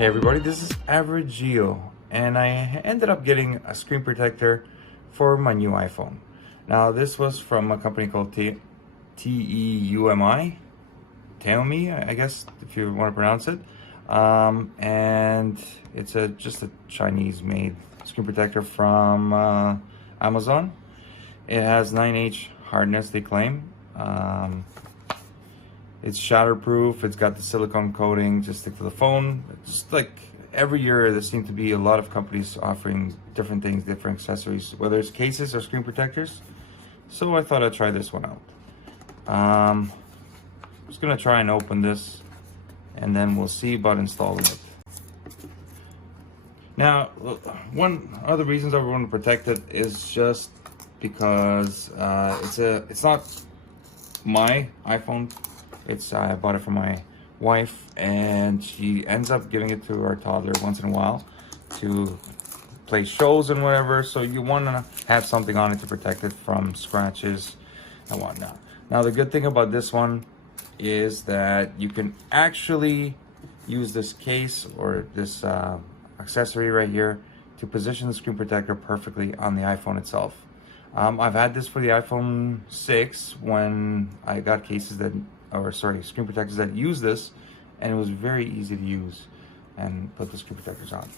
Hey everybody, this is Average Geo, and I ended up getting a screen protector for my new iPhone. Now this was from a company called TEUMI, I guess, if you want to pronounce it. And it's just a Chinese-made screen protector from Amazon. It has 9H hardness, they claim. It's shatterproof. It's got the silicone coating to stick to the phone. Just like every year, there seem to be a lot of companies offering different things, different accessories, whether it's cases or screen protectors. So I thought I'd try this one out. I'm just gonna try and open this, and then we'll see about installing it. Now, one of the reasons I want to protect it is just because it's not my iPhone. I bought it for my wife, and she ends up giving it to our toddler once in a while to play shows and whatever. So you want to have something on it to protect it from scratches and whatnot. Now the good thing about this one is that you can actually use this case or this accessory right here to position the screen protector perfectly on the iPhone itself. I've had this for the iPhone 6 when I got cases that, screen protectors that use this, and it was very easy to use and put the screen protectors on.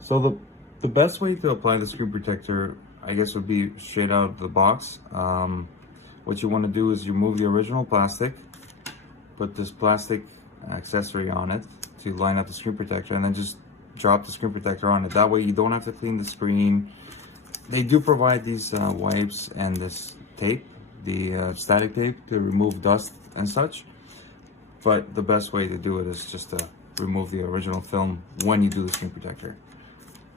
So the best way to apply the screen protector, I guess, would be straight out of the box. What you want to do is you remove the original plastic, put this plastic accessory on it to line up the screen protector, and then just drop the screen protector on it. That way you don't have to clean the screen. They do provide these wipes and this tape, the static tape, to remove dust and such. But the best way to do it is just to remove the original film when you do the screen protector.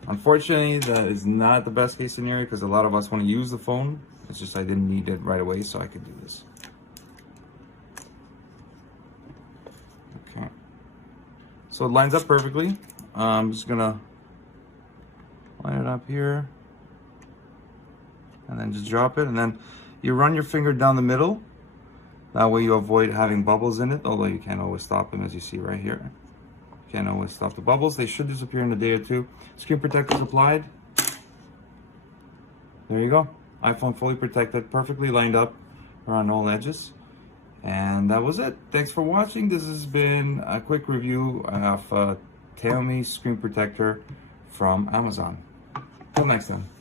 Unfortunately, that is not the best case scenario because a lot of us want to use the phone. It's just I didn't need it right away, so I could do this. Okay. So it lines up perfectly. I'm just gonna line it up here, and then just drop it, and then you run your finger down the middle. That way you avoid having bubbles in it, although you can't always stop them, as you see right here. You can't always stop the bubbles. They should disappear in a day or two. Screen protector is applied. There you go. iPhone fully protected, perfectly lined up around all edges. And that was it. Thanks for watching. This has been a quick review of TEUMI screen protector from Amazon. Till next time.